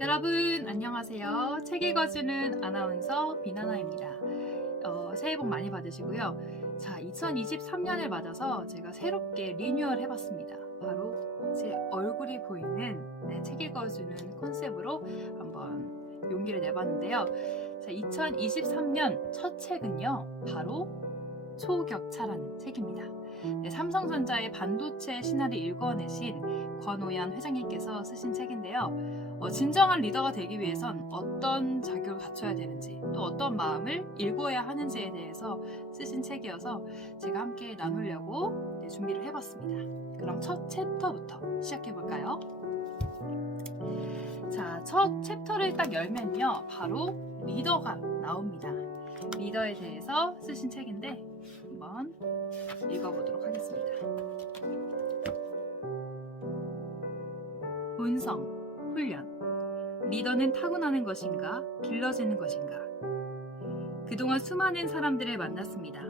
여러분 안녕하세요. 책 읽어주는 아나운서 비나나입니다. 새해 복 많이 받으시고요. 자, 2023년을 맞아서 제가 새롭게 리뉴얼 해봤습니다. 바로 제 얼굴이 보이는 책 읽어주는 컨셉으로 한번 용기를 내봤는데요. 자, 2023년 첫 책은요, 바로 초격차라는 책입니다. 삼성전자의 반도체 신화를 읽어내신 권오연 회장님께서 쓰신 책인데요. 진정한 리더가 되기 위해선 어떤 자격을 갖춰야 되는지, 또 어떤 마음을 읽어야 하는지에 대해서 쓰신 책이어서 제가 함께 나누려고 준비를 해봤습니다. 그럼 첫 챕터부터 시작해볼까요? 자, 첫 챕터를 딱 열면요, 바로 리더가 나옵니다. 리더에 대해서 쓰신 책인데 한번 읽어보도록 하겠습니다. 본성, 훈련. 리더는 타고나는 것인가, 길러지는 것인가? 그동안 수많은 사람들을 만났습니다.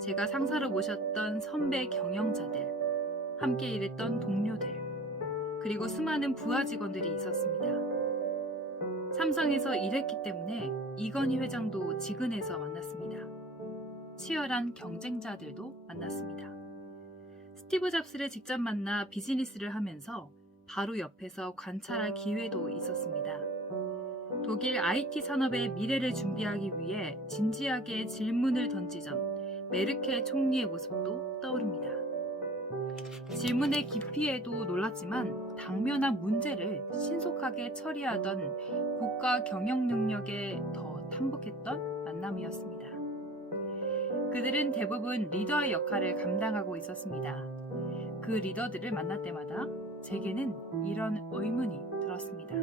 제가 상사로 모셨던 선배 경영자들, 함께 일했던 동료들, 그리고 수많은 부하 직원들이 있었습니다. 삼성에서 일했기 때문에 이건희 회장도 지근해서 만났습니다. 치열한 경쟁자들도 만났습니다. 스티브 잡스를 직접 만나 비즈니스를 하면서 바로 옆에서 관찰할 기회도 있었습니다. 독일 IT 산업의 미래를 준비하기 위해 진지하게 질문을 던지던 메르켈 총리의 모습도 떠오릅니다. 질문의 깊이에도 놀랐지만 당면한 문제를 신속하게 처리하던 국가 경영 능력에 더 탐복했던 만남이었습니다. 그들은 대부분 리더의 역할을 감당하고 있었습니다. 그 리더들을 만날 때마다 제게는 이런 의문이 들었습니다.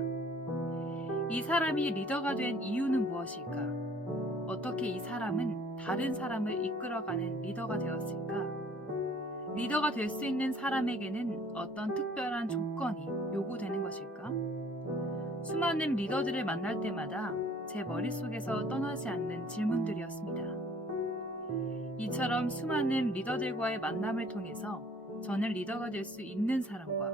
이 사람이 리더가 된 이유는 무엇일까? 어떻게 이 사람은 다른 사람을 이끌어가는 리더가 되었을까? 리더가 될 수 있는 사람에게는 어떤 특별한 조건이 요구되는 것일까? 수많은 리더들을 만날 때마다 제 머릿속에서 떠나지 않는 질문들이었습니다. 이처럼 수많은 리더들과의 만남을 통해서 저는 리더가 될 수 있는 사람과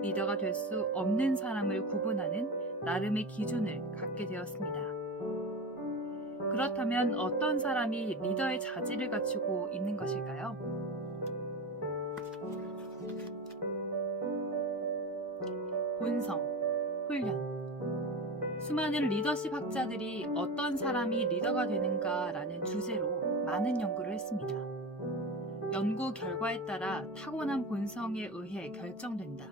리더가 될 수 없는 사람을 구분하는 나름의 기준을 갖게 되었습니다. 그렇다면 어떤 사람이 리더의 자질을 갖추고 있는 것일까요? 본성, 훈련. 수많은 리더십 학자들이 어떤 사람이 리더가 되는가라는 주제로 많은 연구를 했습니다. 연구 결과에 따라 타고난 본성에 의해 결정된다.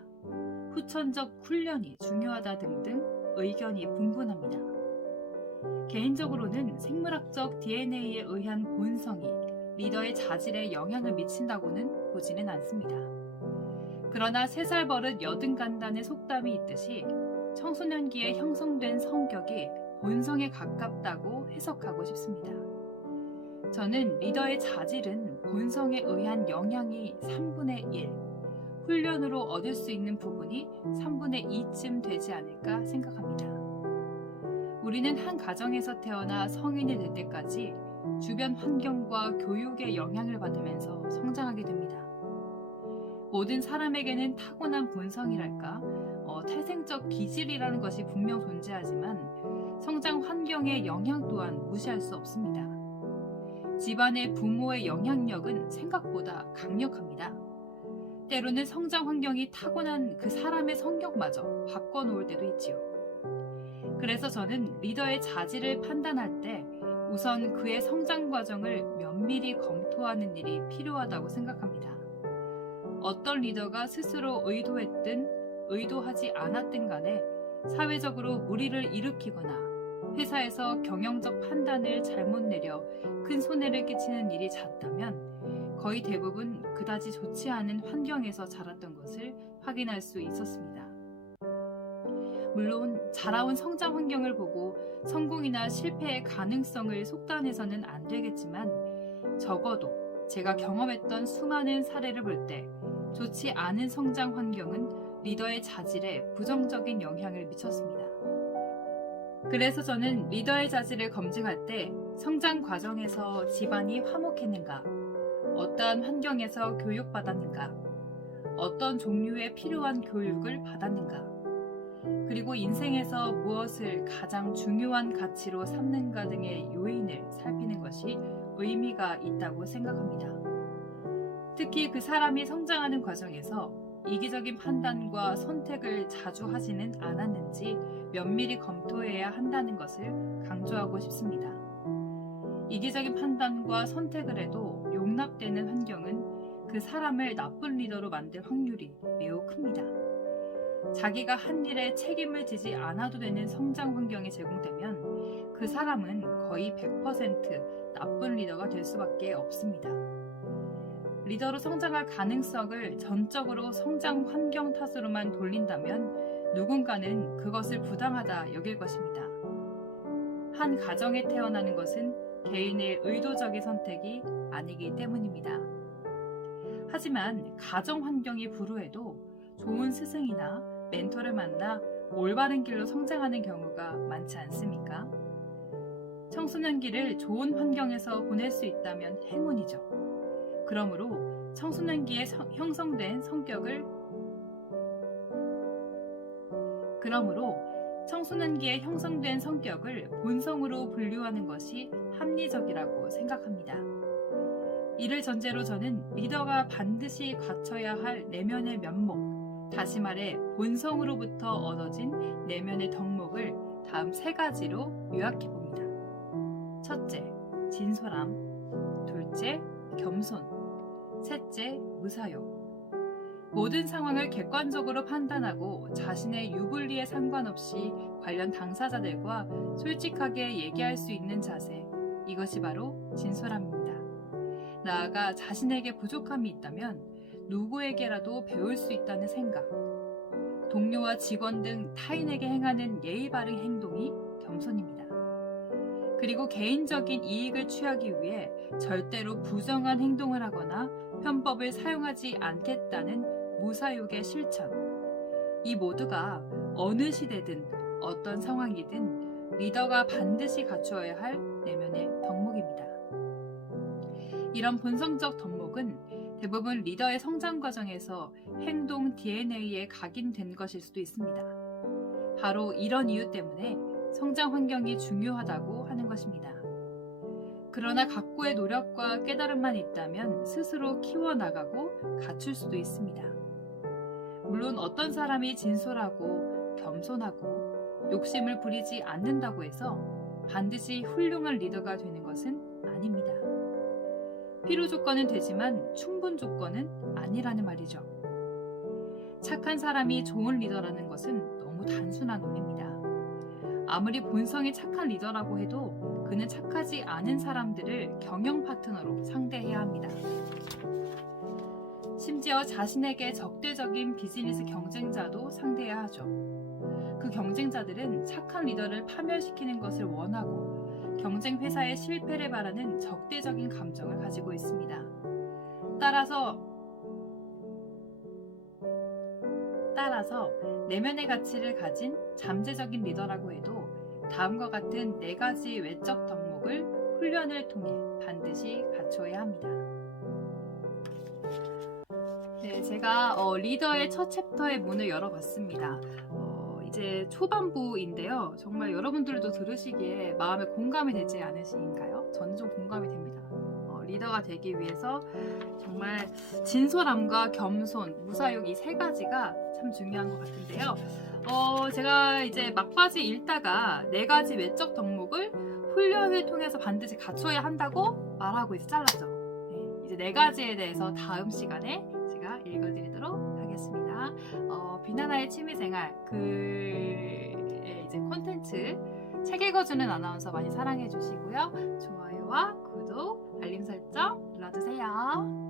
후천적 훈련이 중요하다 등등 의견이 분분합니다. 개인적으로는 생물학적 DNA에 의한 본성이 리더의 자질에 영향을 미친다고는 보지는 않습니다. 그러나 3살 버릇 여든 간다는 속담이 있듯이 청소년기에 형성된 성격이 본성에 가깝다고 해석하고 싶습니다. 저는 리더의 자질은 본성에 의한 영향이 3분의 1, 훈련으로 얻을 수 있는 부분이 3분의 2쯤 되지 않을까 생각합니다. 우리는 한 가정에서 태어나 성인이 될 때까지 주변 환경과 교육의 영향을 받으면서 성장하게 됩니다. 모든 사람에게는 타고난 본성이랄까, 태생적 기질이라는 것이 분명 존재하지만 성장 환경의 영향 또한 무시할 수 없습니다. 집안의 부모의 영향력은 생각보다 강력합니다. 때로는 성장 환경이 타고난 그 사람의 성격마저 바꿔놓을 때도 있지요. 그래서 저는 리더의 자질을 판단할 때 우선 그의 성장 과정을 면밀히 검토하는 일이 필요하다고 생각합니다. 어떤 리더가 스스로 의도했든 의도하지 않았든 간에 사회적으로 무리를 일으키거나 회사에서 경영적 판단을 잘못 내려 큰 손해를 끼치는 일이 잦다면 거의 대부분 그다지 좋지 않은 환경에서 자랐던 것을 확인할 수 있었습니다. 물론 자라온 성장 환경을 보고 성공이나 실패의 가능성을 속단해서는 안 되겠지만 적어도 제가 경험했던 수많은 사례를 볼 때 좋지 않은 성장 환경은 리더의 자질에 부정적인 영향을 미쳤습니다. 그래서 저는 리더의 자질을 검증할 때 성장 과정에서 집안이 화목했는가, 어떠한 환경에서 교육받았는가, 어떤 종류의 필요한 교육을 받았는가, 그리고 인생에서 무엇을 가장 중요한 가치로 삼는가 등의 요인을 살피는 것이 의미가 있다고 생각합니다. 특히 그 사람이 성장하는 과정에서 이기적인 판단과 선택을 자주 하지는 않았는지 면밀히 검토해야 한다는 것을 강조하고 싶습니다. 이기적인 판단과 선택을 해도 용납되는 환경은 그 사람을 나쁜 리더로 만들 확률이 매우 큽니다. 자기가 한 일에 책임을 지지 않아도 되는 성장 환경이 제공되면 그 사람은 거의 100% 나쁜 리더가 될 수밖에 없습니다. 리더로 성장할 가능성을 전적으로 성장 환경 탓으로만 돌린다면 누군가는 그것을 부당하다 여길 것입니다. 한 가정에 태어나는 것은 개인의 의도적인 선택이 아니기 때문입니다. 하지만 가정 환경이 불우해도 좋은 스승이나 멘토를 만나 올바른 길로 성장하는 경우가 많지 않습니까? 청소년기를 좋은 환경에서 보낼 수 있다면 행운이죠. 그러므로 청소년기에 형성된 성격을 본성으로 분류하는 것이 합리적이라고 생각합니다. 이를 전제로 저는 리더가 반드시 갖춰야 할 내면의 면목, 다시 말해 본성으로부터 얻어진 내면의 덕목을 다음 3가지로 요약해 봅니다. 첫째, 진솔함. 둘째, 겸손. 셋째, 무사욕. 모든 상황을 객관적으로 판단하고 자신의 유불리에 상관없이 관련 당사자들과 솔직하게 얘기할 수 있는 자세, 이것이 바로 진솔함입니다. 나아가 자신에게 부족함이 있다면 누구에게라도 배울 수 있다는 생각, 동료와 직원 등 타인에게 행하는 예의 바른 행동이 겸손입니다. 그리고 개인적인 이익을 취하기 위해 절대로 부정한 행동을 하거나 편법을 사용하지 않겠다는 무사욕의 실천. 이 모두가 어느 시대든 어떤 상황이든 리더가 반드시 갖추어야 할 내면의 덕목입니다. 이런 본성적 덕목은 대부분 리더의 성장 과정에서 행동 DNA에 각인된 것일 수도 있습니다. 바로 이런 이유 때문에 성장 환경이 중요하다고 하는 것입니다. 그러나 각고의 노력과 깨달음만 있다면 스스로 키워나가고 갖출 수도 있습니다. 물론 어떤 사람이 진솔하고 겸손하고 욕심을 부리지 않는다고 해서 반드시 훌륭한 리더가 되는 것은 아닙니다. 필요 조건은 되지만 충분 조건은 아니라는 말이죠. 착한 사람이 좋은 리더라는 것은 너무 단순한 논리입니다. 아무리 본성이 착한 리더라고 해도 그는 착하지 않은 사람들을 경영 파트너로 상대해야 합니다. 심지어 자신에게 적대적인 비즈니스 경쟁자도 상대해야 하죠. 그 경쟁자들은 착한 리더를 파멸시키는 것을 원하고 경쟁 회사의 실패를 바라는 적대적인 감정을 가지고 있습니다. 따라서 내면의 가치를 가진 잠재적인 리더라고 해도 다음과 같은 4가지 외적 덕목을 훈련을 통해 반드시 갖춰야 합니다. 네, 제가 리더의 첫 챕터의 문을 열어봤습니다. 이제 초반부인데요. 정말 여러분들도 들으시기에 마음에 공감이 되지 않으신가요? 저는 좀 공감이 됩니다. 리더가 되기 위해서 정말 진솔함과 겸손, 무사욕 이 3가지가 참 중요한 것 같은데요. 제가 이제 막바지 읽다가 4가지 외적 덕목을 훈련을 통해서 반드시 갖춰야 한다고 말하고 이제 잘랐죠. 네, 이제 4가지에 대해서 다음 시간에 제가 읽어드리도록 하겠습니다. 비나나의 취미생활 그 이제 콘텐츠 책 읽어주는 아나운서 많이 사랑해 주시고요. 좋아요와 구독, 알림 설정 눌러주세요.